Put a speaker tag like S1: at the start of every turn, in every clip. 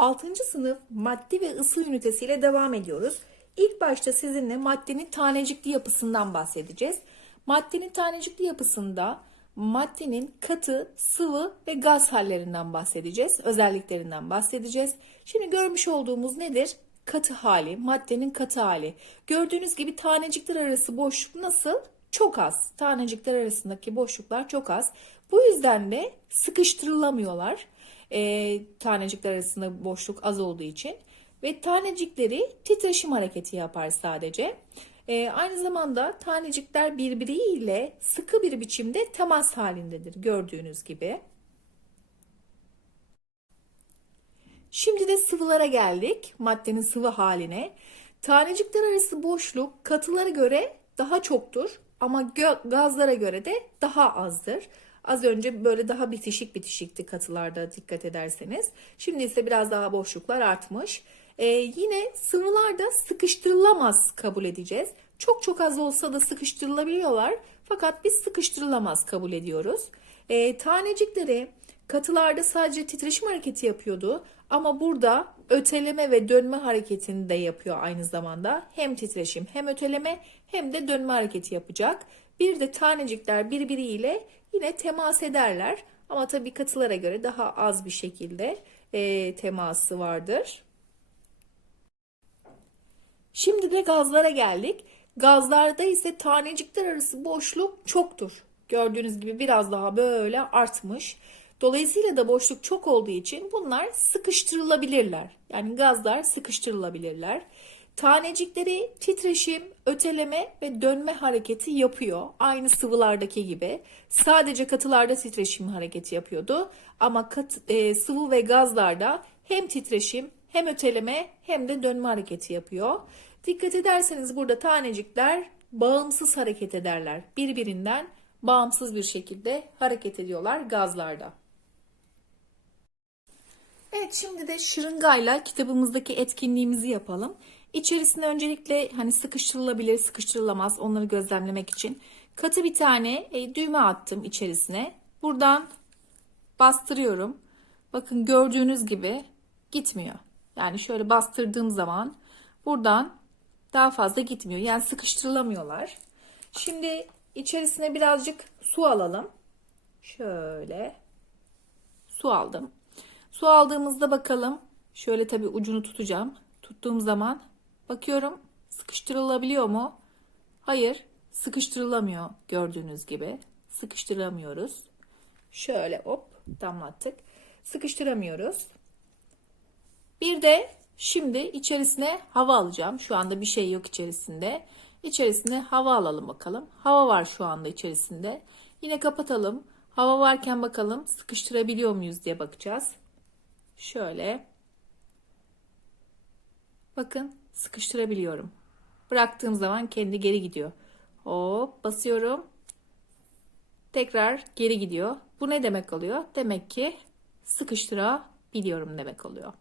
S1: 6. sınıf madde ve ısı ünitesiyle devam ediyoruz. İlk başta sizinle maddenin tanecikli yapısından bahsedeceğiz. Maddenin tanecikli yapısında maddenin katı, sıvı ve gaz hallerinden bahsedeceğiz. Özelliklerinden bahsedeceğiz. Şimdi görmüş olduğumuz nedir? Katı hali, maddenin katı hali. Gördüğünüz gibi tanecikler arası boşluk nasıl? Çok az. Tanecikler arasındaki boşluklar çok az. Bu yüzden de sıkıştırılamıyorlar. E, tanecikler arasında boşluk az olduğu için. Ve tanecikleri titreşim hareketi yapar sadece. E, aynı zamanda tanecikler birbiriyle sıkı bir biçimde temas halindedir gördüğünüz gibi. Şimdi de sıvılara geldik. Maddenin sıvı haline. Tanecikler arası boşluk katılara göre daha çoktur ama gazlara göre de daha azdır. Az önce böyle daha bitişik bitişikti katılarda dikkat ederseniz. Şimdi ise biraz daha boşluklar artmış. Ee, yine sıvılarda sıkıştırılamaz kabul edeceğiz. Çok çok az olsa da sıkıştırılabiliyorlar. Fakat biz sıkıştırılamaz kabul ediyoruz. Ee, tanecikleri katılarda sadece titreşim hareketi yapıyordu. Ama burada öteleme ve dönme hareketini de yapıyor aynı zamanda. Hem titreşim hem öteleme hem de dönme hareketi yapacak. Bir de tanecikler birbiriyle yine temas ederler. Ama tabii katılara göre daha az bir şekilde e, teması vardır. Şimdi de gazlara geldik. Gazlarda ise tanecikler arası boşluk çoktur. Gördüğünüz gibi biraz daha böyle artmış. Dolayısıyla da boşluk çok olduğu için bunlar sıkıştırılabilirler. Yani gazlar sıkıştırılabilirler. Tanecikleri titreşim, öteleme ve dönme hareketi yapıyor. Aynı sıvılardaki gibi. Sadece katılarda titreşim hareketi yapıyordu. Ama kat, e, sıvı ve gazlarda hem titreşim hem öteleme hem de dönme hareketi yapıyor. Dikkat ederseniz burada tanecikler bağımsız hareket ederler. Birbirinden bağımsız bir şekilde hareket ediyorlar gazlarda. Evet şimdi de şırıngayla kitabımızdaki etkinliğimizi yapalım. İçerisine öncelikle hani sıkıştırılabilir, sıkıştırılamaz onları gözlemlemek için katı bir tane e, düğme attım içerisine. Buradan bastırıyorum. Bakın gördüğünüz gibi gitmiyor. Yani şöyle bastırdığım zaman buradan daha fazla gitmiyor. Yani sıkıştırılamıyorlar. Şimdi içerisine birazcık su alalım. Şöyle su aldım. Su aldığımızda bakalım. Şöyle tabii ucunu tutacağım. Tuttuğum zaman bakıyorum sıkıştırılabiliyor mu? Hayır, sıkıştırılamıyor gördüğünüz gibi. Sıkıştıramıyoruz. Şöyle hop damlattık. Sıkıştıramıyoruz. Bir de şimdi içerisine hava alacağım. Şu anda bir şey yok içerisinde. İçerisine hava alalım bakalım. Hava var şu anda içerisinde. Yine kapatalım. Hava varken bakalım sıkıştırabiliyor muyuz diye bakacağız. Şöyle. Bakın sıkıştırabiliyorum. Bıraktığım zaman kendi geri gidiyor. Hop basıyorum. Tekrar geri gidiyor. Bu ne demek oluyor? Demek ki sıkıştırabiliyorum demek oluyor.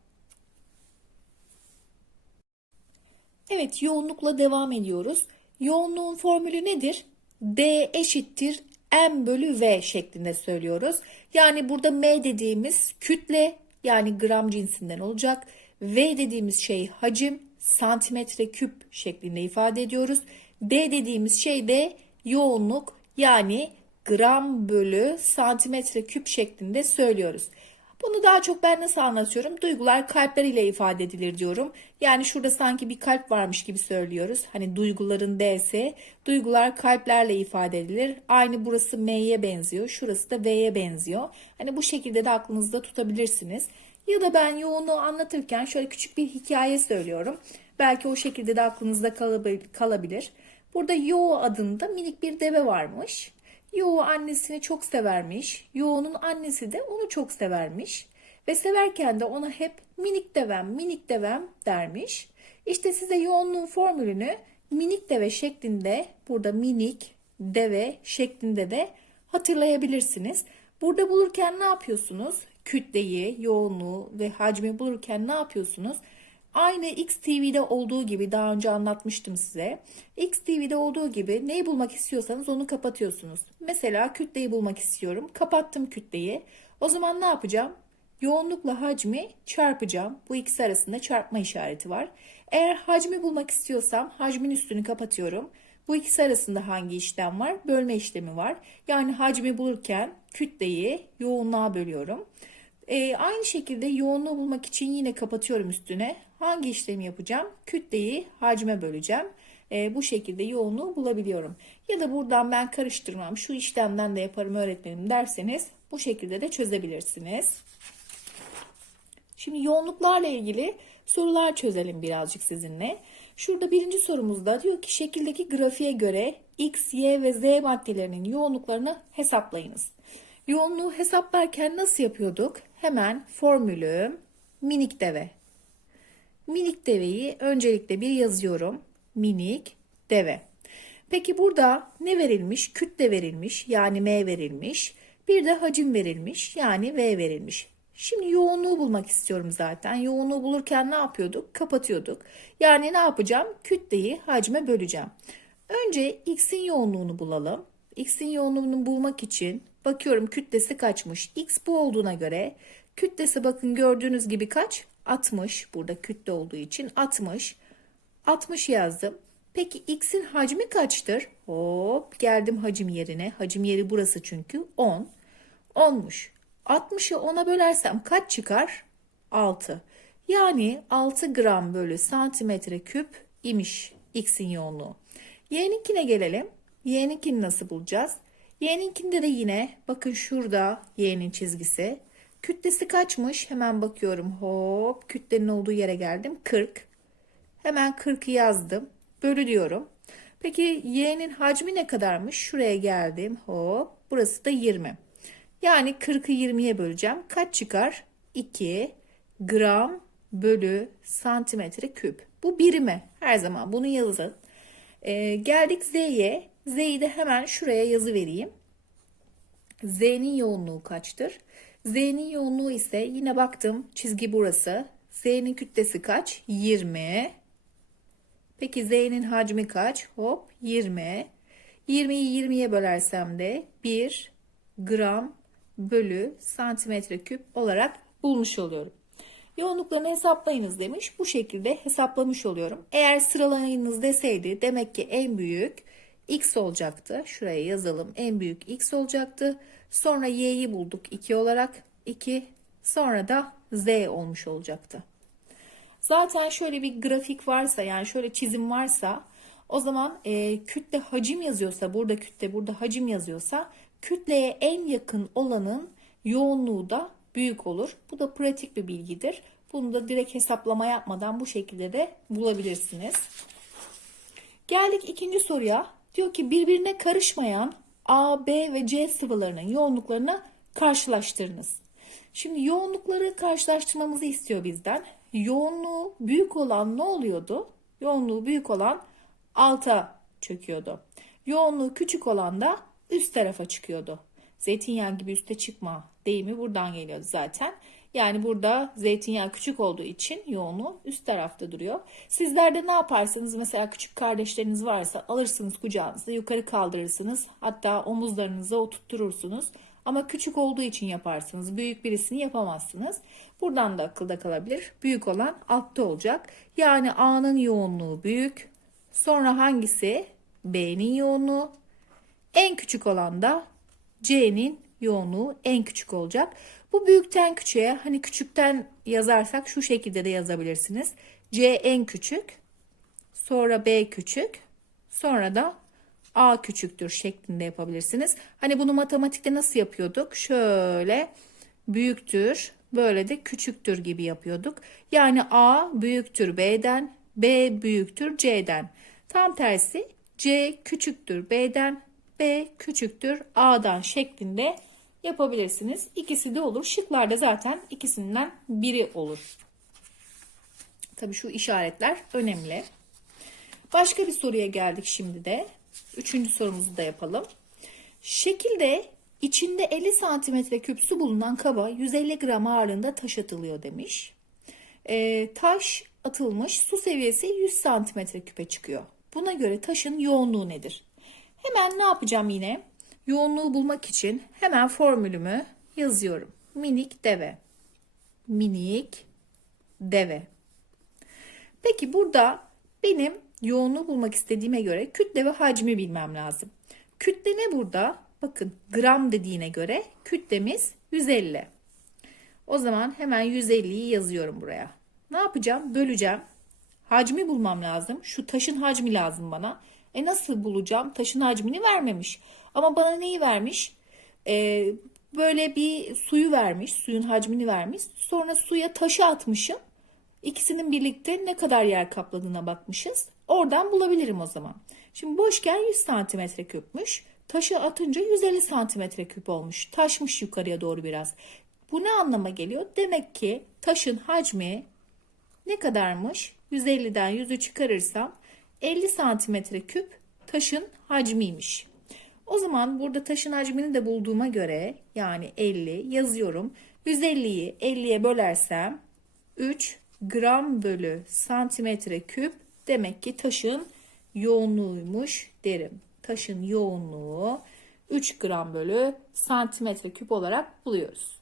S1: Evet yoğunlukla devam ediyoruz. Yoğunluğun formülü nedir? D eşittir M bölü V şeklinde söylüyoruz. Yani burada M dediğimiz kütle yani gram cinsinden olacak. V dediğimiz şey hacim santimetre küp şeklinde ifade ediyoruz. D dediğimiz şey de yoğunluk yani gram bölü santimetre küp şeklinde söylüyoruz. Bunu daha çok ben nasıl anlatıyorum? Duygular kalpler ile ifade edilir diyorum. Yani şurada sanki bir kalp varmış gibi söylüyoruz. Hani duyguların D'si. Duygular kalplerle ifade edilir. Aynı burası M'ye benziyor. Şurası da V'ye benziyor. Hani bu şekilde de aklınızda tutabilirsiniz. Ya da ben yoğunluğu anlatırken şöyle küçük bir hikaye söylüyorum. Belki o şekilde de aklınızda kalabilir. Burada Yo adında minik bir deve varmış. Yo annesini çok severmiş. Yo'nun annesi de onu çok severmiş. Ve severken de ona hep minik devem, minik devem dermiş. İşte size yoğunluğun formülünü minik deve şeklinde burada minik deve şeklinde de hatırlayabilirsiniz. Burada bulurken ne yapıyorsunuz? Kütleyi, yoğunluğu ve hacmi bulurken ne yapıyorsunuz? Aynı XTV'de olduğu gibi daha önce anlatmıştım size. XTV'de olduğu gibi neyi bulmak istiyorsanız onu kapatıyorsunuz. Mesela kütleyi bulmak istiyorum. Kapattım kütleyi. O zaman ne yapacağım? yoğunlukla hacmi çarpacağım. Bu ikisi arasında çarpma işareti var. Eğer hacmi bulmak istiyorsam hacmin üstünü kapatıyorum. Bu ikisi arasında hangi işlem var? Bölme işlemi var. Yani hacmi bulurken kütleyi yoğunluğa bölüyorum. Ee, aynı şekilde yoğunluğu bulmak için yine kapatıyorum üstüne. Hangi işlemi yapacağım? Kütleyi hacme böleceğim. Ee, bu şekilde yoğunluğu bulabiliyorum. Ya da buradan ben karıştırmam, şu işlemden de yaparım öğretmenim derseniz bu şekilde de çözebilirsiniz. Şimdi yoğunluklarla ilgili sorular çözelim birazcık sizinle. Şurada birinci sorumuzda diyor ki şekildeki grafiğe göre X, Y ve Z maddelerinin yoğunluklarını hesaplayınız. Yoğunluğu hesaplarken nasıl yapıyorduk? Hemen formülü minik deve. Minik deveyi öncelikle bir yazıyorum. Minik deve. Peki burada ne verilmiş? Kütle verilmiş yani M verilmiş. Bir de hacim verilmiş yani V verilmiş. Şimdi yoğunluğu bulmak istiyorum zaten. Yoğunluğu bulurken ne yapıyorduk? Kapatıyorduk. Yani ne yapacağım? Kütleyi hacme böleceğim. Önce x'in yoğunluğunu bulalım. X'in yoğunluğunu bulmak için bakıyorum kütlesi kaçmış. X bu olduğuna göre kütlesi bakın gördüğünüz gibi kaç? 60. Burada kütle olduğu için 60. 60 yazdım. Peki x'in hacmi kaçtır? Hop geldim hacim yerine. Hacim yeri burası çünkü 10. 10'muş. 60'ı 10'a bölersem kaç çıkar? 6. Yani 6 gram bölü santimetre küp imiş x'in yoğunluğu. Y'ninkine gelelim. Y'ninkini nasıl bulacağız? Y'ninkinde de yine bakın şurada Y'nin çizgisi. Kütlesi kaçmış? Hemen bakıyorum. Hop kütlenin olduğu yere geldim. 40. Hemen 40'ı yazdım. Bölü diyorum. Peki y'nin hacmi ne kadarmış? Şuraya geldim. Hop. Burası da 20. Yani 40'ı 20'ye böleceğim. Kaç çıkar? 2 gram bölü santimetre küp. Bu birime. Her zaman bunu yazın. Ee, geldik Z'ye. Z'yi de hemen şuraya yazı vereyim. Z'nin yoğunluğu kaçtır? Z'nin yoğunluğu ise yine baktım çizgi burası. Z'nin kütlesi kaç? 20. Peki Z'nin hacmi kaç? Hop 20. 20'yi 20'ye bölersem de 1 gram bölü santimetre küp olarak bulmuş oluyorum. Yoğunluklarını hesaplayınız demiş. Bu şekilde hesaplamış oluyorum. Eğer sıralayınız deseydi demek ki en büyük x olacaktı. Şuraya yazalım. En büyük x olacaktı. Sonra y'yi bulduk 2 olarak. 2 sonra da z olmuş olacaktı. Zaten şöyle bir grafik varsa yani şöyle çizim varsa o zaman e, kütle hacim yazıyorsa burada kütle burada hacim yazıyorsa kütleye en yakın olanın yoğunluğu da büyük olur. Bu da pratik bir bilgidir. Bunu da direkt hesaplama yapmadan bu şekilde de bulabilirsiniz. Geldik ikinci soruya. Diyor ki birbirine karışmayan A, B ve C sıvılarının yoğunluklarını karşılaştırınız. Şimdi yoğunlukları karşılaştırmamızı istiyor bizden. Yoğunluğu büyük olan ne oluyordu? Yoğunluğu büyük olan alta çöküyordu. Yoğunluğu küçük olan da üst tarafa çıkıyordu. Zeytinyağı gibi üste çıkma deyimi buradan geliyordu zaten. Yani burada zeytinyağı küçük olduğu için yoğunluğu üst tarafta duruyor. Sizler de ne yaparsınız? Mesela küçük kardeşleriniz varsa alırsınız kucağınıza yukarı kaldırırsınız. Hatta omuzlarınıza oturtturursunuz. Ama küçük olduğu için yaparsınız. Büyük birisini yapamazsınız. Buradan da akılda kalabilir. Büyük olan altta olacak. Yani A'nın yoğunluğu büyük. Sonra hangisi? B'nin yoğunluğu. En küçük olan da C'nin yoğunluğu en küçük olacak. Bu büyükten küçüğe hani küçükten yazarsak şu şekilde de yazabilirsiniz. C en küçük, sonra B küçük, sonra da A küçüktür şeklinde yapabilirsiniz. Hani bunu matematikte nasıl yapıyorduk? Şöyle büyüktür, böyle de küçüktür gibi yapıyorduk. Yani A büyüktür B'den, B büyüktür C'den. Tam tersi C küçüktür B'den, B küçüktür A'dan şeklinde yapabilirsiniz. İkisi de olur. Şıklarda zaten ikisinden biri olur. Tabii şu işaretler önemli. Başka bir soruya geldik şimdi de. Üçüncü sorumuzu da yapalım. Şekilde içinde 50 santimetre küp su bulunan kaba 150 gram ağırlığında taş atılıyor demiş. E, taş atılmış su seviyesi 100 santimetre küpe çıkıyor. Buna göre taşın yoğunluğu nedir? Hemen ne yapacağım yine? Yoğunluğu bulmak için hemen formülümü yazıyorum. Minik deve. minik deve. Peki burada benim yoğunluğu bulmak istediğime göre kütle ve hacmi bilmem lazım. Kütle ne burada? Bakın gram dediğine göre kütlemiz 150. O zaman hemen 150'yi yazıyorum buraya. Ne yapacağım? Böleceğim. Hacmi bulmam lazım. Şu taşın hacmi lazım bana. E nasıl bulacağım? Taşın hacmini vermemiş. Ama bana neyi vermiş? Ee, böyle bir suyu vermiş. Suyun hacmini vermiş. Sonra suya taşı atmışım. İkisinin birlikte ne kadar yer kapladığına bakmışız. Oradan bulabilirim o zaman. Şimdi boşken 100 santimetre küpmüş. Taşı atınca 150 santimetre küp olmuş. Taşmış yukarıya doğru biraz. Bu ne anlama geliyor? Demek ki taşın hacmi ne kadarmış? 150'den 100'ü çıkarırsam 50 santimetre küp taşın hacmiymiş. O zaman burada taşın hacmini de bulduğuma göre yani 50 yazıyorum. 150'yi 50'ye bölersem 3 gram bölü santimetre küp demek ki taşın yoğunluğuymuş derim. Taşın yoğunluğu 3 gram bölü santimetre küp olarak buluyoruz.